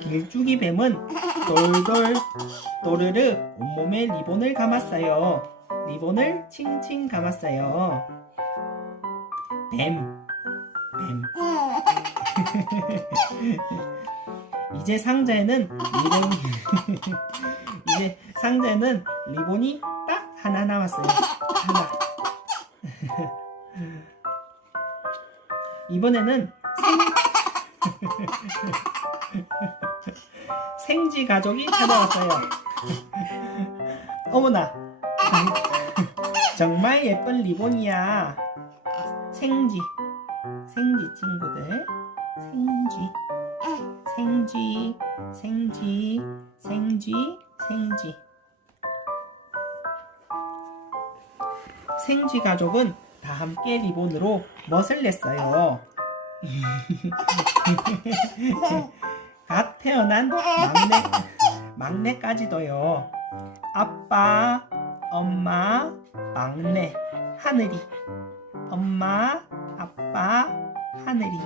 길쭉이 뱀은 돌돌 또르르 온몸에 리본을 감았어요. 리본을 칭칭 감았어요. 뱀, 뱀. 이제 상자에는 리본이 이제 상자에는 리본이 딱 하나 남았어요. 하나. 이번에는 생... 지 가족이 찾아왔어요. 어머나, 정말 예쁜 리본이야. 생지, 생지 친구들, 생지, 생지, 생지, 생지, 생지. 생지 가족은 다 함께 리본으로 멋을 냈어요. 갓 태어난 막내, 막내까지도요. 아빠, 엄마, 막내, 하늘이. 엄마, 아빠, 하늘이.